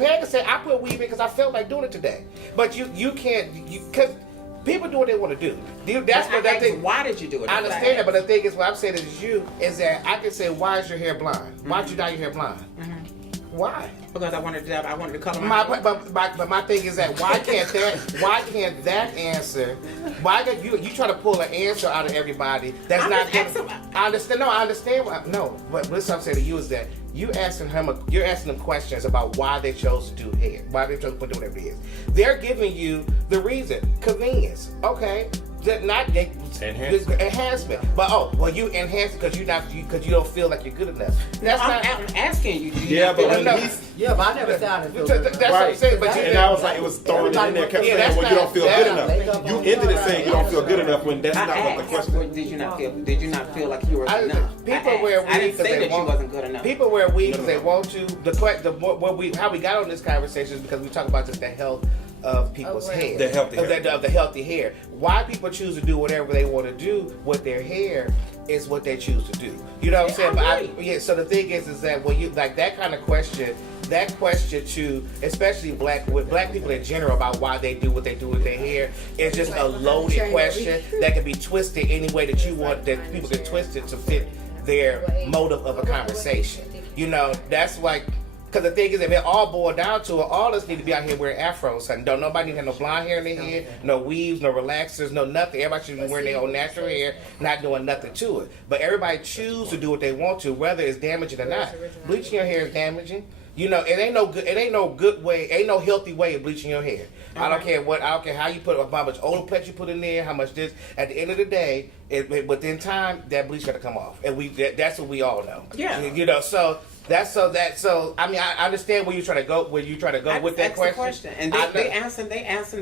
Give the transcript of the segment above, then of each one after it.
Japan can say, I put weave in because I felt like doing it today. But you can't, because people do what they want to do. That's what that thing. Why did you do it? I understand that, but the thing is, what I'm saying is that I can say, why is your hair blonde? Why don't you dye your hair blonde? Why? Because I wanted to color my hair. But my thing is that why can't that answer? Why can you try to pull an answer out of everybody? That's I'm not. just I understand. No, I understand. But listen, I'm saying to you is that you're asking them questions about why they chose to do hair, why they chose to do whatever it is. They're giving you the reason, convenience. Okay. Enhancement, but you enhance it because you don't feel like you're good enough. I'm asking you. But I never sounded feel good. That's what I'm saying. And I was like, it was thrown in there, kept saying, well, you don't feel good enough. You ended it saying you don't feel good enough when that's not what the question is. Did you not feel like you were enough? People wear weave because they want. You wasn't good enough. People wear weave because they want to. How we got on this conversation is because we talk about just the health of people's hair, the healthy hair. Of the healthy hair. Why people choose to do whatever they want to do with their hair is what they choose to do. You know what I'm saying? So the thing is that when you like that kind of question, to especially black people in general about why they do what they do with their hair is just a loaded question that can be twisted any way that you want. That people can twist it to fit their motive of a conversation. You know, that's like. Because the thing is, if it all boiled down to it, all of us need to be out here wearing afros. Don't nobody need to have no blonde hair in their head, no weaves, no relaxers, no nothing. Everybody should be wearing their own natural hair, not doing nothing to it. But everybody choose to do what they want to, whether it's damaging or not. Bleaching your hair is damaging. You know, it ain't no good way, ain't no healthy way of bleaching your hair. I don't care how you put how much Olaplex you put in there, how much this. At the end of the day, within time, that bleach got to come off, and that's what we all know. Yeah. You know, so. I mean, I understand where you're trying to go. With that question, and they answered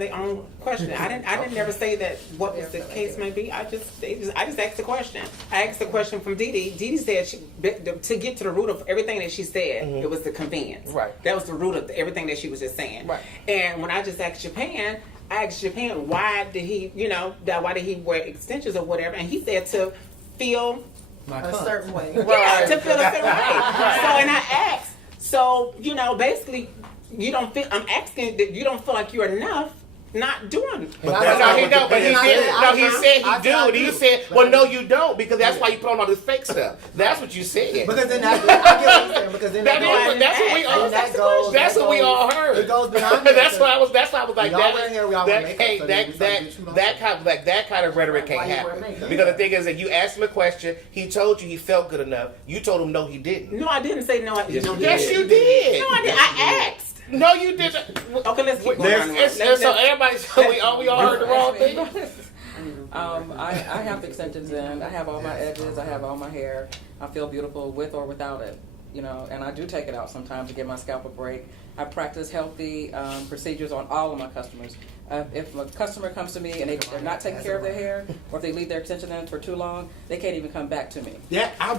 their own question. I didn't never say that what was the case may be. I just asked the question. I asked the question from Dee Dee. Dee Dee said to get to the root of everything that she said, it was the convenience. Right. That was the root of everything that she was just saying. Right. And when I just asked Japan, why did he wear extensions or whatever, and he said to feel a certain way. Yeah, to feel a certain way. So, and I asked, basically, I'm asking that you don't feel like you're enough not doing it. He said he do. And you said, well, no, you don't, because that's why you put on all this fake stuff. That's what you said. Because then I get what you're saying. Because then that's what we all heard. It goes beyond that's why I was like that kind of rhetoric can't happen. Because the thing is that you asked him a question, he told you he felt good enough. You told him no, he didn't. No, I didn't say no. Yes, you did. No, I didn't. I asked. No, you didn't. Okay, let's keep going. So everybody, we all heard the wrong thing. I have extensions in. I have all my edges. I have all my hair. I feel beautiful with or without it. You know, and I do take it out sometimes to give my scalp a break. I practice healthy procedures on all of my customers. If a customer comes to me and they're not taking care of their hair, or if they leave their extension in for too long, they can't even come back to me. Yeah, I'm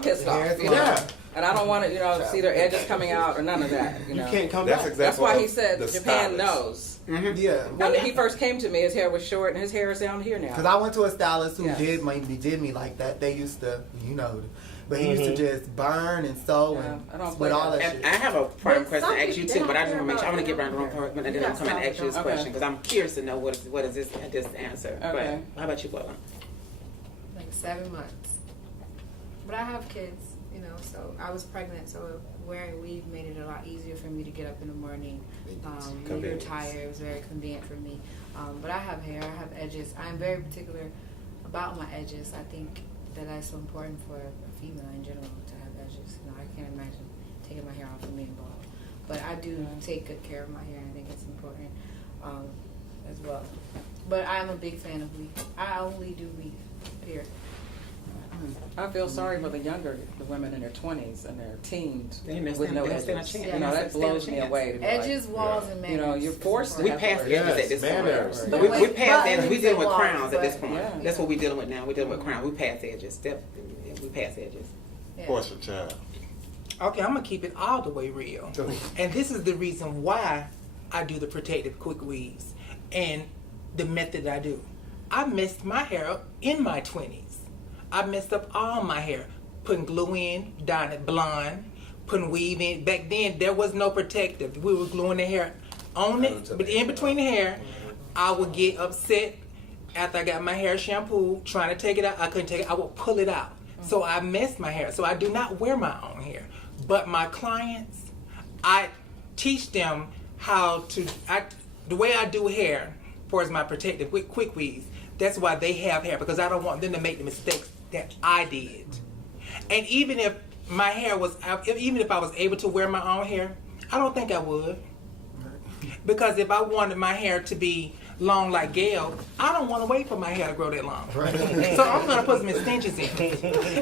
pissed off. You know? And I don't want to, see their edges coming out or none of that. You know, you can't come back. That's why he said Japan knows. Mm-hmm. Yeah. When he first came to me, his hair was short, and his hair is down here now. Because I went to a stylist who did me like that. They used to, but he used to just burn and sew and with all that shit. I have a prime question to ask you too, but I just want to make sure. I want to get around the wrong part, and then I'm coming to ask you this question because I'm curious to know what is this answer. Okay. But how about you, Lola? Like 7 months. But I have kids. So I was pregnant, so wearing weave made it a lot easier for me to get up in the morning. When you're tired, it was very convenient for me. But I have hair, I have edges. I'm very particular about my edges. I think that's so important for a female in general to have edges. I can't imagine taking my hair off and being bald. But I do take good care of my hair, and I think it's important as well. But I'm a big fan of weave. I only do weave, period. I feel sorry for the women in their 20s and their teens with no edges. That blows me away. Edges, walls, and manners. You're forced to we passed edges at this point. We passed edges. We're dealing with crowns at this point. Yeah. That's what we're dealing with now. We're dealing with crowns. We passed edges. We passed edges. Force your child. Okay, I'm going to keep it all the way real. And this is the reason why I do the protective quick weaves and the method I do. I messed my hair up in my 20s. I messed up all my hair, putting glue in, dyeing it blonde, putting weave in. Back then, there was no protective. We were gluing the hair on it, but in between the hair, I would get upset after I got my hair shampooed, trying to take it out. I couldn't take it. I would pull it out. So I messed my hair. So I do not wear my own hair. But my clients, I teach them how to, the way I do hair, for as my protective quick weaves, that's why they have hair, because I don't want them to make the mistakes that I did. And even if my hair was, even if I was able to wear my own hair, I don't think I would. Because if I wanted my hair to be long like Gail, I don't want to wait for my hair to grow that long. Right. So I'm going to put some extensions in.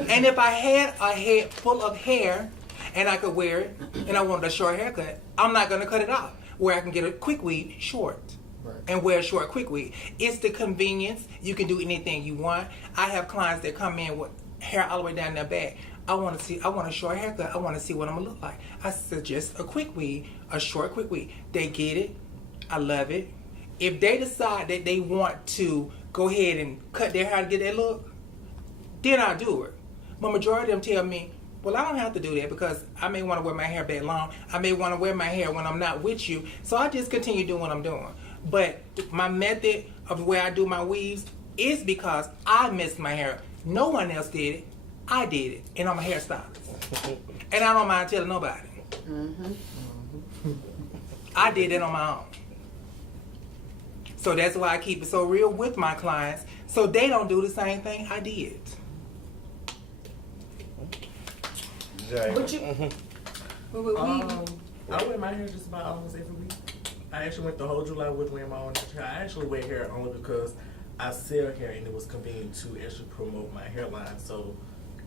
And if I had a head full of hair and I could wear it and I wanted a short haircut, I'm not going to cut it off. Where I can get a quick weave short. Right. And wear a short quick weave. It's the convenience. You can do anything you want. I have clients that come in with hair all the way down their back. I want a short haircut. I want to see what I'm going to look like. I suggest a quick weave, a short quick weave. They get it. I love it. If they decide that they want to go ahead and cut their hair to get that look, then I'll do it. But majority of them tell me, well, I don't have to do that because I may want to wear my hair back long. I may want to wear my hair when I'm not with you. So I just continue doing what I'm doing. But my method of the way I do my weaves is because I messed my hair. No one else did it. I did it. And I'm a hairstylist. And I don't mind telling nobody. I did it on my own. So that's why I keep it so real with my clients, so they don't do the same thing I did. But you, I wear my hair just about almost every week. I actually went the whole July with wearing my own hair. I actually wear hair only because I sell hair and it was convenient to actually promote my hairline. So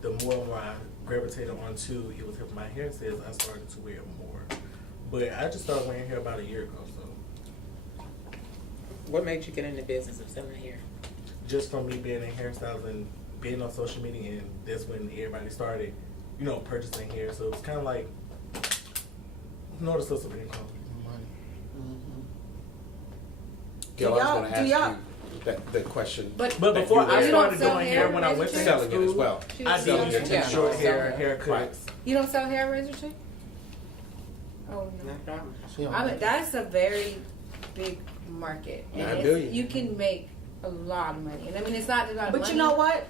the more I gravitated onto it was helping my hair sales, I started to wear more. But I just started wearing hair about a year ago. So what made you get in the business of selling hair? Just from me being a hairstylist and being on social media, and that's when everybody started, purchasing hair. So it's kind of like another source of income. Gil, I was going to ask you that question. But before I started doing hair, when I went to selling it as well. I did short hair, haircuts. Right. You don't sell hair registry? Oh no. I mean, that's a very big market, and you can make a lot of money. And I mean, it's not about money. But you know what?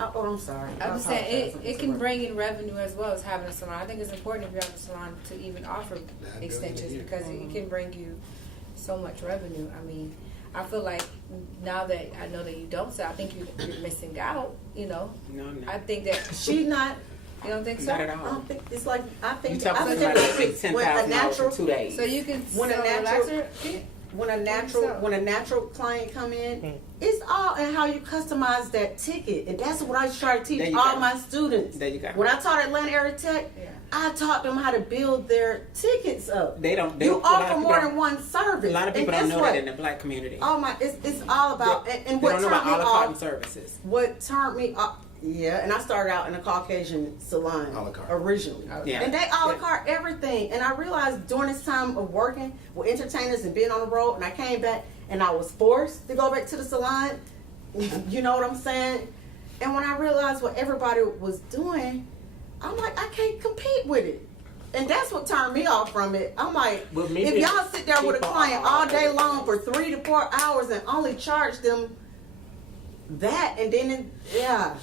Oh, I'm sorry. I'm just saying it can bring in revenue as well as having a salon. I think it's important if you have a salon to even offer extensions because it can bring you so much revenue. I mean, I feel like now that I know that you don't sell, I think you're missing out. No. I think that she's not. You don't think so? Not at all. I don't think it's like I think. You talking about $10,000 for 2 days. So you can when sell relaxer. When a natural client come in, it's all in how you customize that ticket, and that's what I try to teach all my students. There you go. When I taught Atlanta Area Tech, I taught them how to build their tickets up. They You offer more than one service. A lot of people don't know that in the black community. Oh my! It's all about and what turned me off. They don't know about a la carte services. What turned me off? Yeah, and I started out in a Caucasian salon originally. And they a la carte everything. And I realized during this time of working with entertainers and being on the road, and I came back and I was forced to go back to the salon. You know what I'm saying? And when I realized what everybody was doing, I'm like, I can't compete with it. And that's what turned me off from it. I'm like, if y'all sit there with a client all day long for 3 to 4 hours and only charge them that, and then I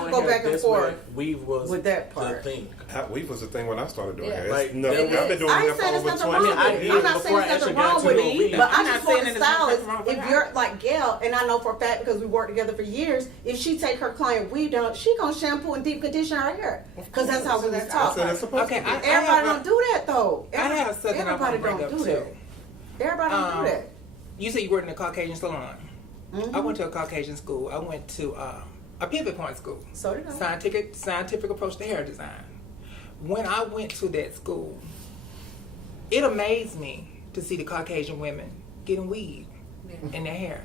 could go back and forth. Weave was with that part. The thing. Weave was the thing when I started doing hair. Like, I've been doing hair for over 20 years. I'm not saying there's nothing wrong with it, but I just want a stylist. If you're like Gail, and I know for a fact because we worked together for years, if she take her client weave down, she gonna shampoo and deep condition her hair because that's how we was taught. Okay, everybody don't do that though. I have something I want to bring up too. Everybody don't do that. You said you worked in a Caucasian salon. I went to a Caucasian school. I went to a pivot point school. So did I. Scientific approach to hair design. When I went to that school, it amazed me to see the Caucasian women getting weave in their hair.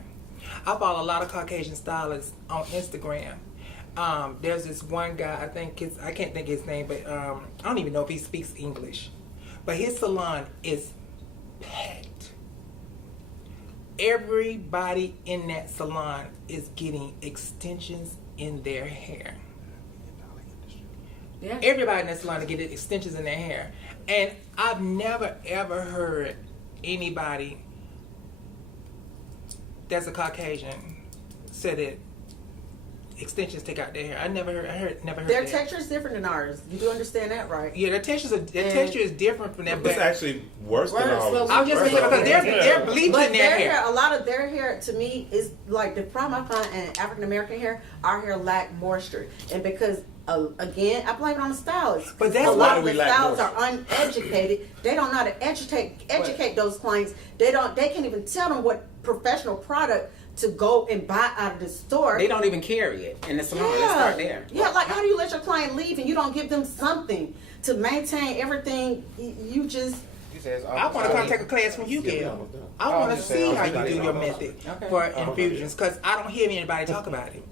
I follow a lot of Caucasian stylists on Instagram. There's this one guy, I can't think his name, but I don't even know if he speaks English. But his salon is packed. Everybody in that salon is getting extensions in their hair. Yeah. Everybody in the salon to get extensions in their hair. And I've never ever heard anybody that's a Caucasian said that extensions take out their hair. I never heard Their that. texture is different than ours. You do understand that, right? Yeah, their texture is different from that. It's actually worse than ours. I'm just saying because they're bleaching But their hair. a lot of their hair, to me, is like the problem I find in African American hair. Our hair lack moisture, and because again, I blame it on the stylists. But that's a why lot of the stylists are uneducated. They don't know how to educate those clients. They can't even tell them what professional product to go and buy out of the store. They don't even carry it in the salon. Let's start there. Yeah, like how do you let your client leave and you don't give them something to maintain everything? You just. I want to come take a class from you, Gail. I want to see how you do your method for infusions because I don't hear anybody talk about it.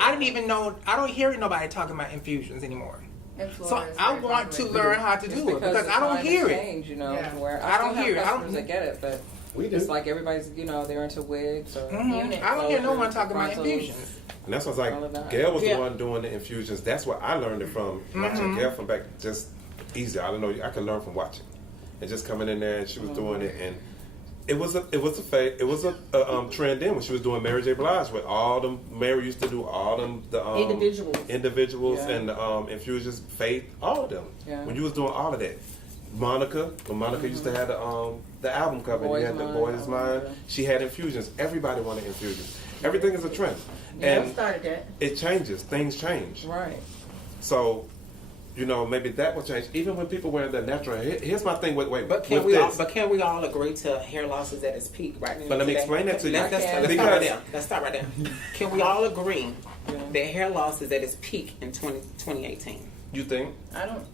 I didn't even know. I don't hear nobody talking about infusions anymore. So I want to learn how to do it because I don't hear it. You know, where I don't hear it. Customers that get it, but it's like everybody's, they're into wigs or units. I don't hear no one talking about infusions. And that's what's like, Gail was the one doing the infusions. That's where I learned it from. Watching Gail from back, just easy. I don't know. I could learn from watching, and just coming in there and she was doing it, and it was a trend then when she was doing Mary J. Blige with all them. Mary used to do all them individuals and infusions, Faith, all of them. Yeah. When you was doing all of that. Monica used to have the album cover. You had the Boys Mind. She had infusions. Everybody wanted infusions. Everything is a trend. And started that. It changes. Things change. Right. So, maybe that will change. Even when people wear the natural hair. Here's my thing with can we all agree to hair losses at its peak right now? But let me explain that to you. Let's start right there. Can we all agree that hair loss is at its peak in 2018? You think? I don't.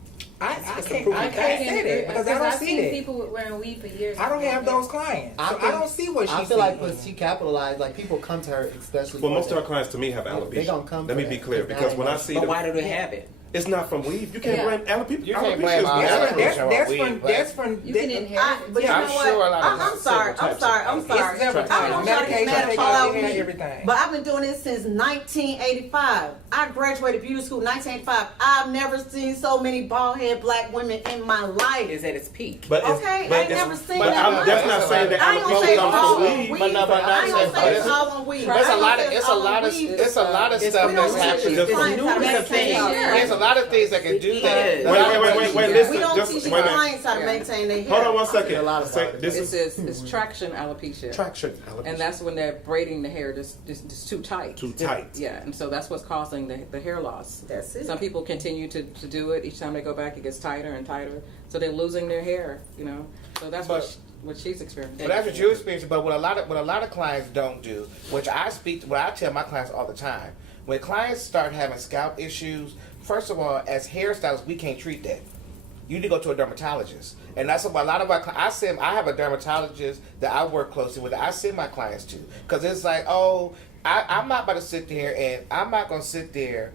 I can't say that because I don't see that. People wearing weave for years. I don't have those clients. I don't see what she's I feel like when she capitalized, like people come to her especially. Well, most of her clients to me have alopecia. They gonna come. Let me be clear because when I see but why do they have it? It's not from weave. You can't blame alopecia. You can't blame alopecia. That's from. You can inherit. But you know what? I'm sorry. I'm sorry. I don't want y'all to get mad and fall out with me. But I've been doing this since 1985. I graduated beauty school in 1985. I've never seen so many bald head black women in my life. Is at its peak. But I ain't never seen that. That's not saying that alopecia comes from weave. I ain't gonna say it's all on weave. It's a lot of stuff that's happening. There's a lot of things that can do that. Wait, listen. We don't teach clients how to maintain their hair. Hold on 1 second. It's traction alopecia. Traction alopecia. And that's when they're braiding the hair just too tight. Too tight. Yeah, and so that's what's causing the hair loss. That's it. Some people continue to do it. Each time they go back, it gets tighter and tighter. So they're losing their hair, So that's what she's experiencing. But that's what you're experiencing. But what a lot of clients don't do, what I tell my clients all the time, when clients start having scalp issues, first of all, as hairstylists, we can't treat that. You need to go to a dermatologist. And that's what a lot of I have a dermatologist that I work closely with. I send my clients to. Because it's like, I'm not about to sit there and I'm not going to sit there.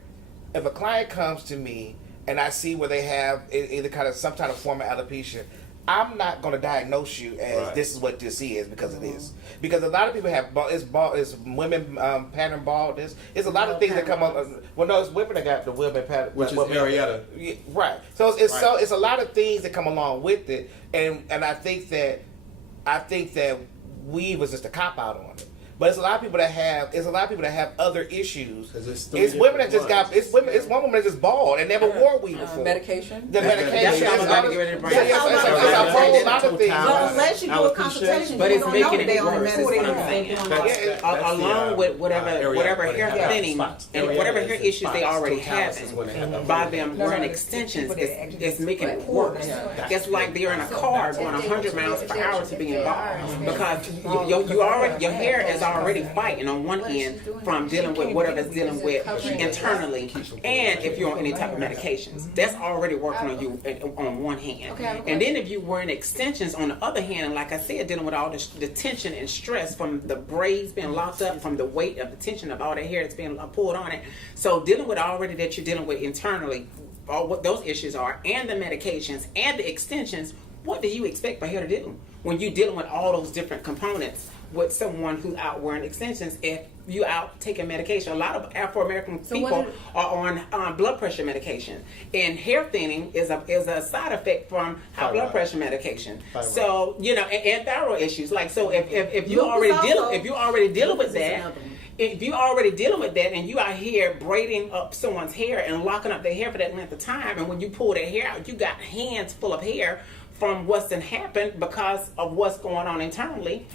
If a client comes to me and I see where they have either kind of some kind of form of alopecia, I'm not going to diagnose you as this is what this is because it is. Because a lot of people have it's women pattern baldness. It's a lot of things that come up. Well, no, it's women that got the women pattern, which is Marietta. Right. So it's a lot of things that come along with it, and I think that weave was just a cop out on it. But it's a lot of people that have other issues. It's women that just got it's one woman that just bald and never wore weave before. Medication. The medication. That's about to get ready to bring. It's a whole lot of things. But unless you do a consultation, but it's making it on worse. That's what I'm saying. Along with whatever hair thinning and whatever hair issues they already have, by them wearing extensions, it's making it worse. It's like they're in a car going 100 miles per hour to being bald because your hair is already fighting on one end from dealing with whatever it's dealing with internally, and if you're on any type of medications, that's already working on you on one hand. And then if you're wearing extensions on the other hand, like I said, dealing with all the tension and stress from the braids being locked up, from the weight of the tension of all the hair that's being pulled on it. So dealing with already that you're dealing with internally, all what those issues are, and the medications and the extensions, what do you expect for hair to do when you're dealing with all those different components with someone who's out wearing extensions if you out taking medication. A lot of Afro-American people are on blood pressure medication, and hair thinning is a side effect from high blood pressure medication. So and thyroid issues. Like, so if you already dealing with that. If you're already dealing with that and you out here braiding up someone's hair and locking up their hair for that length of time, and when you pull their hair out, you got hands full of hair from what's happened because of what's going on internally,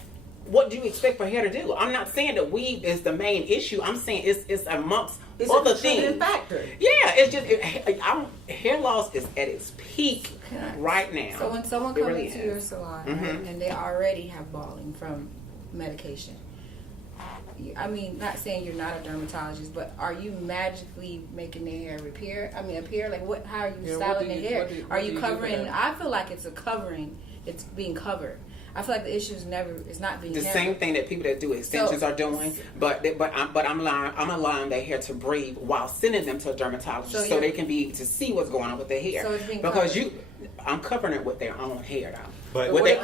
what do you expect for hair to do? I'm not saying that weave is the main issue. I'm saying it's amongst other things. Factor. Yeah, it's just hair loss is at its peak right now. So when someone comes into your salon and they already have balding from medication, I mean, not saying you're not a dermatologist, but are you magically making their hair appear? Like what? How are you styling their hair? Are you covering? I feel like it's a covering. It's being covered. I feel like the issue is not being the handled. Same thing that people that do extensions are doing, but I'm allowing their hair to breathe while sending them to a dermatologist so they can be able to see what's going on with their hair. So it's being because covered. I'm covering it with their own hair now. But let me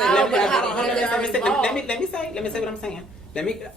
say what I'm saying.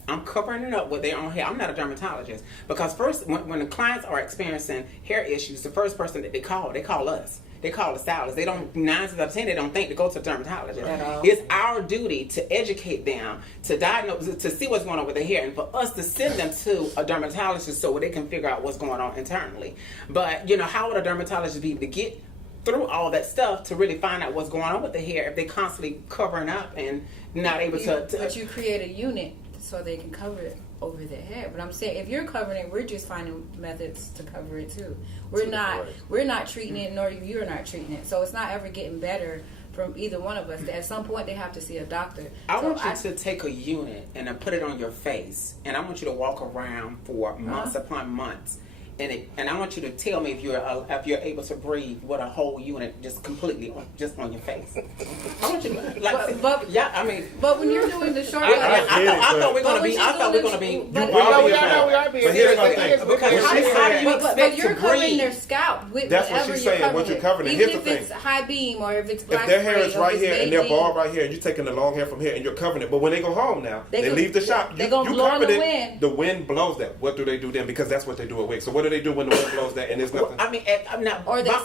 I'm covering it up with their own hair. I'm not a dermatologist because first, when the clients are experiencing hair issues, the first person that they call us. They call the stylist. They don't 9 out of 10. They don't think to go to a dermatologist. It's our duty to educate them, to diagnose, to see what's going on with their hair, and for us to send them to a dermatologist so they can figure out what's going on internally. But how would a dermatologist be able to get through all that stuff to really find out what's going on with the hair if they're constantly covering up and not able to? But you create a unit so they can cover it over their head. But I'm saying if you're covering it, we're just finding methods to cover it too. We're not treating it, nor you're not treating it. So it's not ever getting better from either one of us. At some point, they have to see a doctor. I want you to take a unit and then put it on your face, and I want you to walk around for months upon months. And I want you to tell me if you're able to breathe with a whole unit just completely just on your face. I want you to But when you're doing the short, I thought we were gonna be. We are being serious. Because how do you expect but you're to covering breathe? their scalp with That's what whatever she's you're saying. What you're covering. Even Here's if the thing. it's high beam or if it's black. If their hair is spray or right if it's here and they're beige, bald right here, and you're taking the long hair from here and you're covering it, but when they go home now, they leave the shop. They're gonna blow in the wind. The wind blows that. What do they do then? Because that's what they do at wigs. So what do they do when the wind blows that and there's nothing? By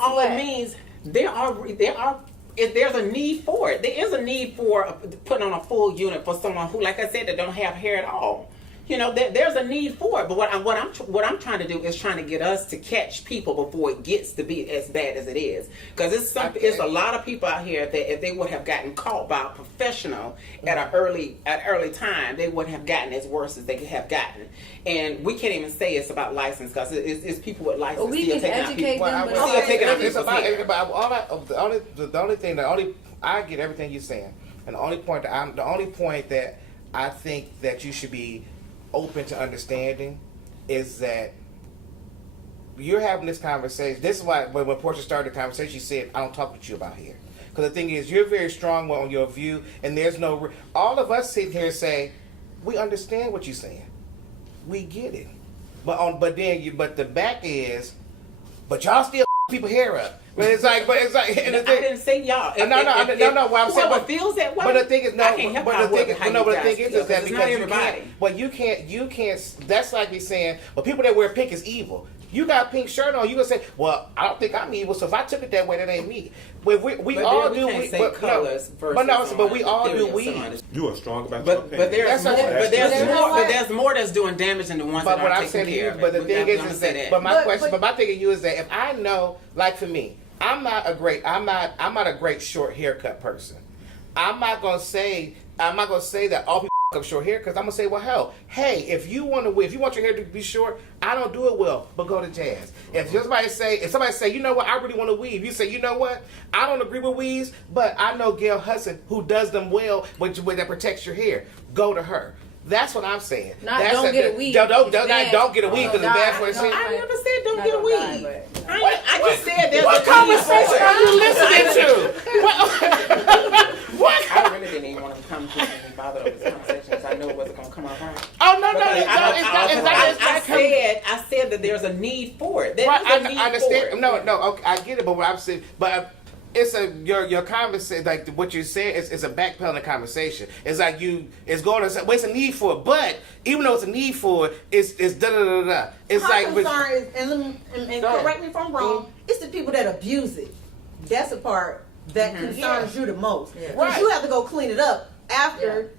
all means, there are. If there's a need for it, there is a need for putting on a full unit for someone who, like I said, that don't have hair at all. There's a need for it. But what I'm trying to do is trying to get us to catch people before it gets to be as bad as it is. Because it's a lot of people out here that if they would have gotten caught by a professional at an early time, they would have gotten as worse as they could have gotten. And we can't even say it's about license because it's people with license. We can educate them. I get everything you're saying, and the only point that I think that you should be open to understanding is that you're having this conversation. This is why when Portia started the conversation, she said, "I don't talk with you about hair." Because the thing is, you're very strong on your view, and there's no. All of us sit here and say, "We understand what you're saying, we get it," but the back is, but y'all still people hair up. But it's like, and I didn't say y'all. No. What I'm saying, but feels that way. But the thing is, I can't help but the thing is that because you can't. That's like me saying, well, people that wear pink is evil. You got a pink shirt on, you gonna say, well, I don't think I'm evil, so if I took it that way, that ain't me. But we all do. But we all do weave. You are strong about your opinion. But there's more that's doing damage than the ones that aren't taking care of it. But the thing is that. But my thing to you is that if I know, like for me, I'm not a great short haircut person. I'm not gonna say that all people up short hair because I'm gonna say, well, hell, hey, if you want your hair to be short, I don't do it well, but go to jazz. If somebody say, you know what, I really want to weave, you say, you know what, I don't agree with weaves, but I know Gail Hudson who does them well, that protects your hair. Go to her. That's what I'm saying. Don't get a weave. Don't get a weave because it's bad for the skin. I never said don't get a weave. I just said there's what conversation are you listening to? What? I really didn't even want to come to and bother over this conversation because I knew it wasn't going to come out right. Oh no, it's not. I said that there's a need for it. I understand. No, okay, I get it. But what I'm saying, but it's your conversation, like what you said is a backpedaling conversation. It's like it's going to say, well, it's a need for it, but even though it's a need for it, it's da da da da. It's My like concern is, and correct me if I'm wrong, it's the people that abuse it. That's the part that concerns you the most. Because you have to go clean it up after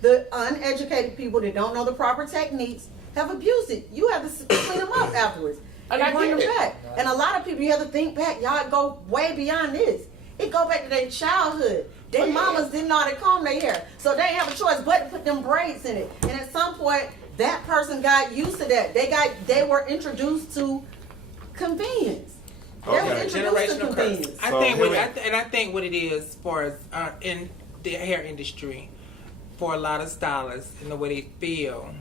the uneducated people that don't know the proper techniques have abused it. You have to clean them up afterwards. And bring them back. And a lot of people, you have to think back. Y'all go way beyond this. It go back to their childhood. Their mamas didn't know how to comb their hair. So they didn't have a choice but to put them braids in it. And at some point, that person got used to that. They were introduced to convenience. They were introduced to convenience. I think what it is, as far as in the hair industry, for a lot of stylists and the way they feel,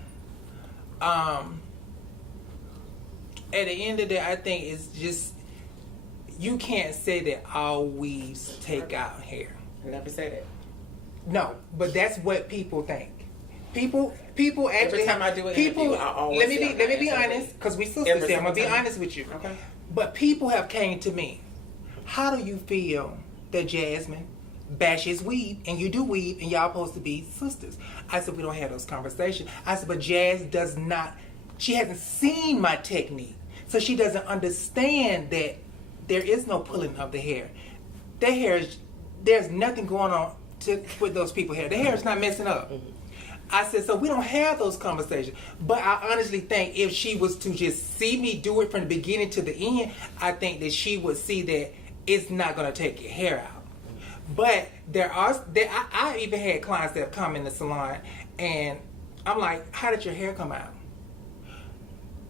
at the end of the day, I think it's just, you can't say that all weaves take out hair. I never said it. No, but that's what people think. People actually. Every time I do an interview, I always let me be honest, because we sisters here. I'm gonna be honest with you. Okay. But people have came to me. How do you feel that Jasmine bashes weave and you do weave and y'all supposed to be sisters? I said we don't have those conversations. I said, but Jazz does not. She hasn't seen my technique. So she doesn't understand that there is no pulling of the hair. Their hair there's nothing going on with those people's hair. Their hair is not messing up. I said, so we don't have those conversations. But I honestly think if she was to just see me do it from the beginning to the end, I think that she would see that it's not going to take your hair out. But I even had clients that come in the salon and I'm like, how did your hair come out?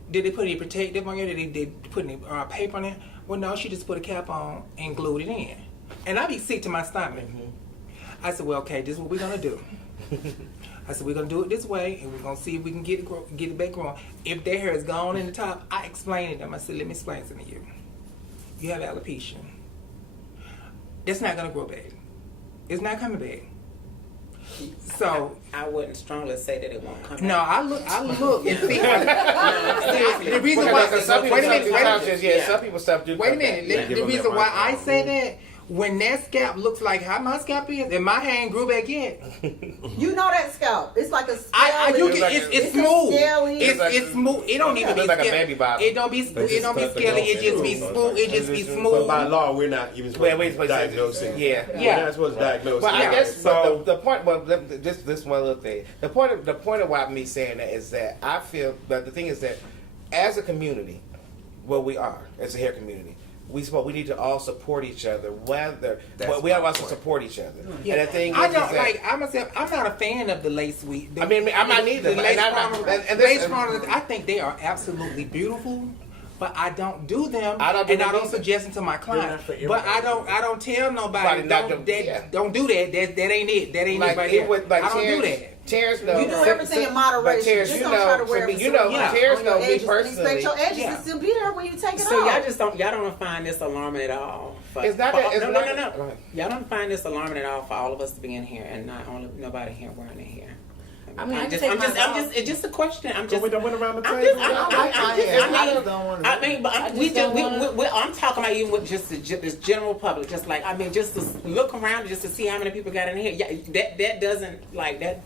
Did they put any protective on it? Did they put any paper on it? Well, no, she just put a cap on and glued it in. And I be sick to my stomach. I said, well, okay, this is what we're going to do. I said, we're going to do it this way, and we're going to see if we can get it back growing. If their hair is gone in the top, I explained to them. I said, let me explain something to you. You have alopecia. That's not going to grow back. It's not coming back. So I wouldn't strongly say that it won't come back. No, I look and see. The reason why some people stop doing. Wait a minute. The reason why I say that, when that scalp looks like how my scalp is, and my hand grew back in. You know that scalp. It's like a scalp. It's smooth. It's smooth. It don't even be like a baby bottle. It don't be scaly. It just be smooth. It just be smooth. But by law, we're not even supposed to diagnose it. We're not supposed to diagnose it. But I guess the point. Well, this one little thing. The point of why me saying that is that I feel that the thing is that as a community, what we are as a hair community. We need to all support each other. But we have also support each other. Yeah. And the thing I is, don't like. I'm not a fan of the lace weave. I'm not either. I think they are absolutely beautiful, but I don't do them. I don't suggest them to my clients. But I don't tell nobody. Don't do that. That ain't it. That ain't anybody. I don't do that. Terrence knows. You do everything in moderation. Terrence, just don't try to wear it. Terrence knows me personally. Expect your edges to still be there when you take it off. So y'all don't find this alarming at all. It's not that. No. Y'all don't find this alarming at all for all of us to be in here and nobody here wearing their hair. It's just a question. I'm just. We don't went around the table. I'm talking about even with just this general public. Just like just to look around, just to see how many people got in here. Yeah, that doesn't like that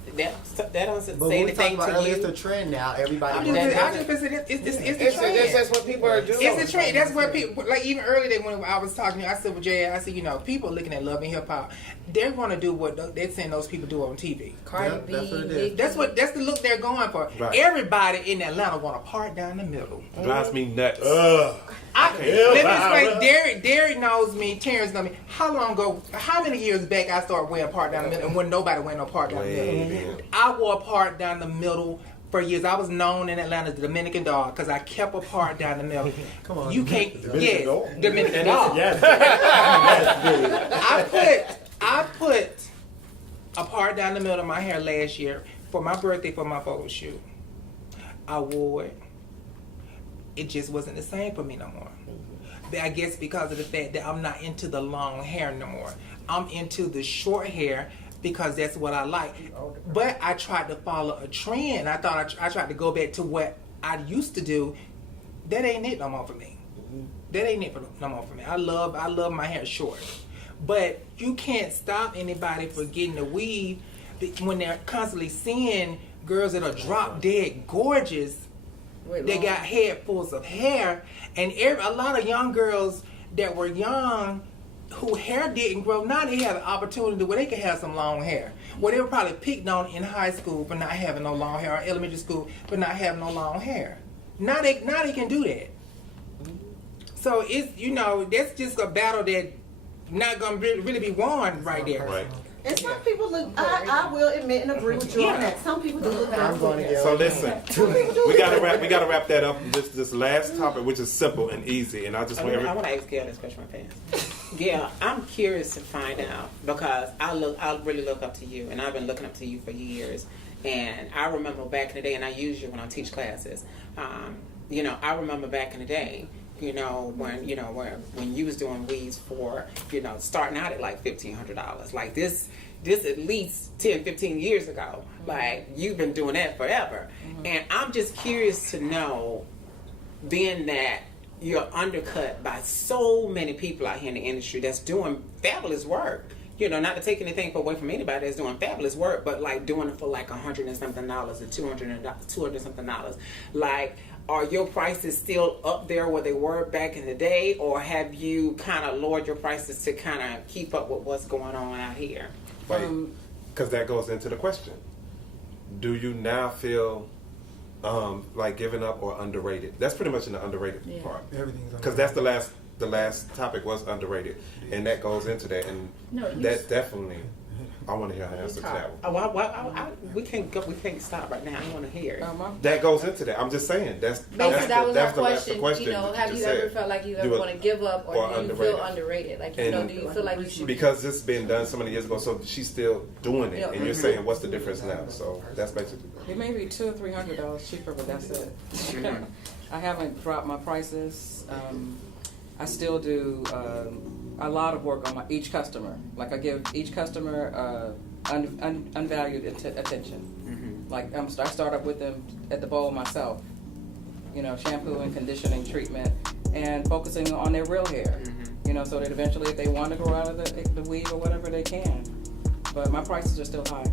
doesn't say anything to you. It's a trend now. Everybody. It's the trend. That's what people are doing. It's the trend. That's what people like. Even earlier when I was talking to you, I said, "Well, Jay, I said, people looking at Love and Hip Hop. They're going to do what they're saying those people do on TV. Cardi B, that's what it is. That's the look they're going for. Right. Everybody in Atlanta want a part down the middle. Drives me nuts. Let me explain. Derek knows me. Terrence knows me. How many years back I started wearing part down the middle, and when nobody wearing no part down the middle. I wore a part down the middle for years. I was known in Atlanta as the Dominican dog because I kept a part down the middle. Come on, you can't. Dominican dog. Yes. I put a part down the middle of my hair last year for my birthday for my photo shoot. I wore it. It just wasn't the same for me no more. I guess because of the fact that I'm not into the long hair no more. I'm into the short hair because that's what I like. But I tried to follow a trend. I thought I tried to go back to what I used to do. That ain't it no more for me. That ain't it no more for me. I love my hair short. But you can't stop anybody from getting the weave when they're constantly seeing girls that are drop dead gorgeous. They got head fulls of hair, and a lot of young girls that were young who hair didn't grow, now they have an opportunity where they can have some long hair. Well, they were probably picked on in high school for not having no long hair, or elementary school for not having no long hair. Now they can do that. So it's, that's just a battle that not gonna really be won right there. Right. And some people look, I will admit and agree with you on that. Some people do look I'm going to get So listen, we gotta wrap that up. This last topic, which is simple and easy, and I just want I want to ask Gail this question fast. Gail, I'm curious to find out because I really look up to you, and I've been looking up to you for years. And I remember back in the day, and I use you when I teach classes. I remember back in the day. When you was doing weaves for, starting out at like $1,500. Like this at least 10, 15 years ago. Like you've been doing that forever. And I'm just curious to know, being that you're undercut by so many people out here in the industry that's doing fabulous work. Not to take anything away from anybody that's doing fabulous work, but like doing it for like $100 and something or $200 something. Like, are your prices still up there where they were back in the day, or have you kind of lowered your prices to kind of keep up with what's going on out here? Because that goes into the question. Do you now feel like giving up or underrated? That's pretty much in the underrated part. Everything's because that's the last topic was underrated, and that goes into that, and that definitely. I want to hear her answer to that one. We can't stop right now. I want to hear it. That goes into that. I'm just saying that was our question. Question. Have you ever felt like you ever want to give up, or do you feel underrated? Like, do you feel like you should? Because this has been done so many years ago, so she's still doing it, and you're saying what's the difference now? So that's basically. It may be $200 or $300 cheaper, but that's it. I haven't dropped my prices. I still do a lot of work on each customer. Like I give each customer unvalued attention. Like I start up with them at the bowl myself. Shampoo and conditioning treatment, and focusing on their real hair. So that eventually, if they want to grow out of the weave or whatever, they can. But my prices are still high.